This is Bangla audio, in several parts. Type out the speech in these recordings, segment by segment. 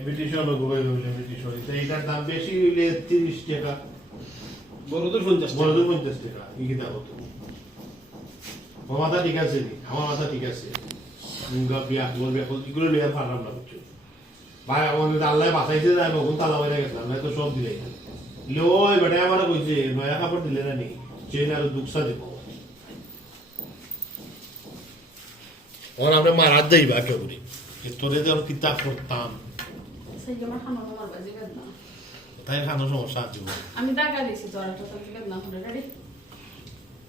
ইমিটেশন লোগো ইমিটেশন এইটার দাম বেশি হইলে 30 টাকা, বড়দের 50 টাকা। বড়দের 50 টাকা। কি কি দাও তো? আমার মাথা ঠিক আছে নি, আমার মাথা ঠিক আছে। মুঙ্গা বিয়া বলবে এখন এগুলো লইয়া পারলাম না বুঝছো। ভাই আমাদের আল্লাহ বাঁচাইছে যায় বহু তালা বাইরে গেছিলাম, না তো সব দিলে। লই বেটা আমার কইছে নয়া কাপড় দিলে না নি, চেন আর দুঃখসা দিব। ওর আমরা মারাত দেইবা কেউ করি। তোরে যে আমি কিতাব করতাম। সেই জন্য খানো আমার বাজে গেল না। তাই খানো সমস্যা আছে। আমি টাকা দিছি তোর একটা তো গেল না হলো রেডি।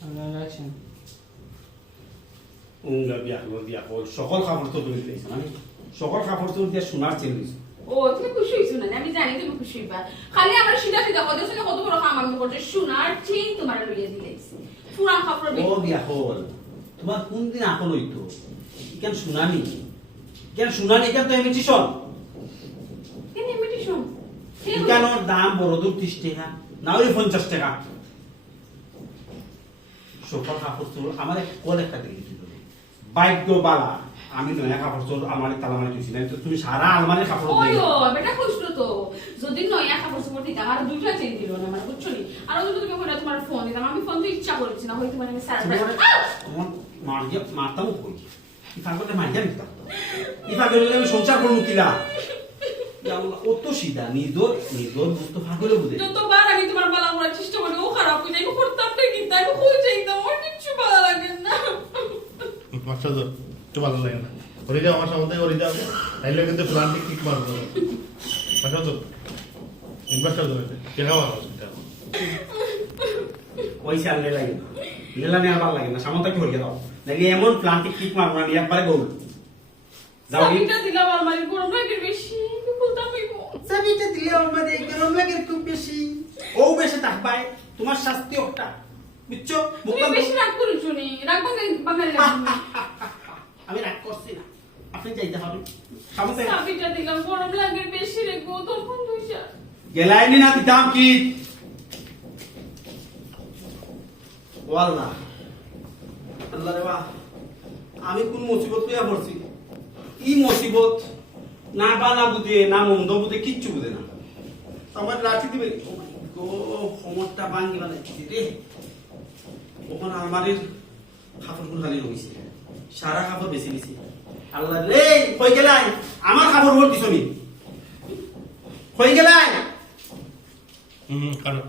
আল্লাহ রাখছেন। উঙ্গা বিয়া কল সকল খাবার তো তুলে দিয়েছ না। সকল খাবার তো দিয়ে সোনার চেন দিছ। ও তুমি খুশি হইছো না? আমি জানি তুমি খুশি হইবা। খালি আমরা সিধা সিধা কথা শুনে কত বড় কাম আমি করতে সোনার চেন তোমার লইয়া দিলাইছি। পুরা কাপড় ও বিয়া কল তোমার কোন দিন আকল হইতো? কেন শুনানি? কেন শুনানি কেন তো ইমিটেশন? কেন ইমিটেশন? কেন দাম বড়দের 30 টাকা না ওই 50 টাকা? সকল কাপড় তো আমার এক কল একটা দিয়ে দিল। বাইক বালা আমি নয়া কাপড় চোর আমার তালামারি দিছি না তো তুমি সারা আলমারির কাপড় দিয়ে ওইও বেটা খুশলো তো। যদি নয়া কাপড় চোপড় দিতাম আর দুইটা চেন দিল না মানে বুঝছো নি। আর যদি তুমি কইরা তোমার ফোন দিতাম আমি ফোন তো ইচ্ছা করছি না হয়তো মানে সারপ্রাইজ। তোমার মারিয়া মারতাম কই কি পাগলটা মারিয়া নিতাম এই পাগল আমি সংসার করব কিলা ইয়া আল্লাহ অত সিধা নিদর বুঝতো পাগলে বুঝে যতবার আমি তোমার বালা করার চেষ্টা করি ও খারাপ হয়ে যায় করতাম না কিন্তু আমি কই যাইতাম আমার কিচ্ছু ভালো লাগে না। মাস্টার তো ভালো লাগে না। ওরে যে আমার সামনে ওরে যাও তাইলে কিন্তু প্লান্টিক ঠিক মারবো। মাস্টার তো ইনভাস্টার ধরে কেনা ভালো সেটা। ওই সালে লাগে না লেলা নিয়ে ভালো লাগে না সামনে কি হয়ে দাও নাকি এমন প্লান্টিক কিক মারবো না একবারে গোল যাও কি সাবিটা দিলাম আলমারি গরম লাগে বেশি বলতাম হইবো। সাবিটা দিলে আমাদের গরম লাগে খুব বেশি ও বেশি থাকবাই তোমার শাস্তি ওটা বুঝছো তুমি বেশি রাগ করিস নি রাগ বাঙালি লাগবে। আমি রাগ করছি না আপনি যাইতে হবে সামনে সাবিটা দিলাম গরম লাগে বেশি রে গো তখন দুইটা গেলাইনি না দিতাম কি ওয়াল্লাহ আল্লাহ রে বাহ আমি কোন মুসিবত লইয়া পড়ছি কি মুসিবত না বালা বুঝে না মন্দ বুঝে কিচ্ছু বুঝে না আমার লাঠি দিবে ও সমরটা ভাঙি বানাইছি রে ওখান আলমারির কাপড়গুলো খালি রয়েছে সারা কাপড় বেশি বেশি আল্লাহ রে কই গেলাই আমার কাপড় ভর দিছ নি কই গেলাই কারণ